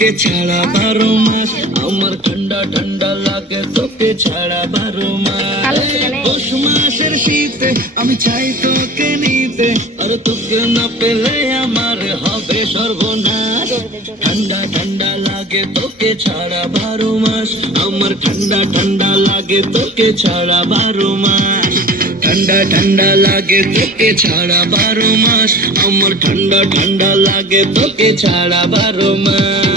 তোকে ছাড়া 12 মাস আমার ঠান্ডা ঠান্ডা লাগে তোকে ছাড়া 12 মাস পৌষ মাসের শীতে আমি চাই তোকে নিতে আর তোকে না পেলে আমার হবে সর্বনাশ ঠান্ডা ঠান্ডা লাগে তোকে ছাড়া 12 মাস আমার ঠান্ডা ঠান্ডা লাগে তোকে ছাড়া 12 মাস ঠান্ডা ঠান্ডা লাগে তোকে ছাড়া 12 মাস আমার ঠান্ডা ঠান্ডা লাগে তোকে ছাড়া 12 মাস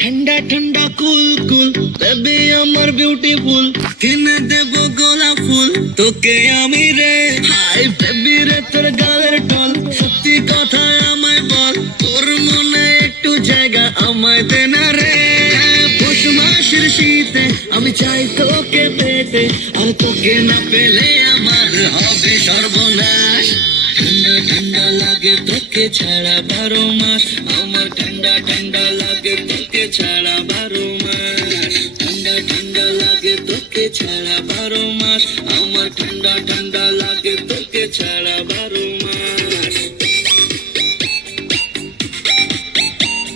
ঠান্ডা ঠান্ডা কুল কুল বেবি আমার বিউটিফুল কিনে দেব গোলাপ ফুল তোকে আমি রে হাই বেবি রে তোর গালের টল সত্যি কথা আমায় বল তোর মনে একটু জায়গা আমায় দে না রে পৌষ মাসের শীতে আমি চাই তোকে পেতে আর তোকে না পেলে আমার হবে সর্বনাশ ঠান্ডা ঠান্ডা লাগে তোকে ছাড়া 12 মাস আমার ঠান্ডা ঠান্ডা লাগে তোকে ছাড়া 12 মাস ঠান্ডা ঠান্ডা লাগে তোকে ছাড়া 12 মাস আমার ঠান্ডা ঠান্ডা লাগে তোকে ছাড়া 12 মাস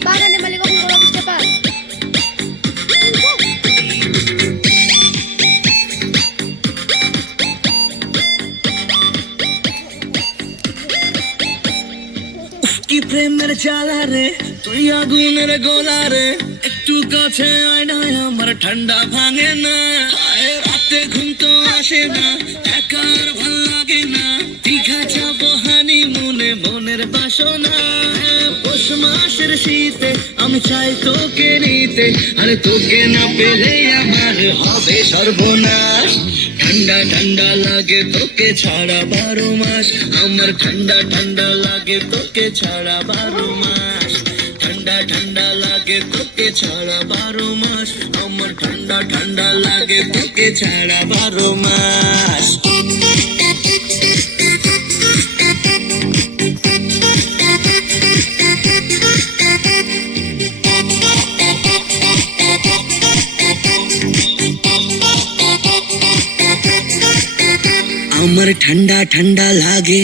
Para ni balik ako ng gusto pa. কি প্রেমের জ্বালা রে তুই আগুনের গোলা রে একটু কাছে আয় না আমার ঠান্ডা ভাঙে না হায় রাতে ঘুম তো আসে না একার ভাল লাগে না দীঘা যাবো হানিমুনে মনের বাসনা পৌষ মাসের শীতে আমি চাই তোকে নিতে আরে তোকে না পেলে আমার হবে সর্বনাশ ঠান্ডা ঠান্ডা লাগে তোকে ছাড়া 12 মাস আমার ঠান্ডা ঠান্ডা লাগে তোকে ছাড়া 12 মাস ঠান্ডা ঠান্ডা লাগে তোকে ছাড়া 12 মাস আমার ঠান্ডা ঠান্ডা লাগে তোকে ছাড়া 12 মাস আমার ঠান্ডা ঠান্ডা লাগে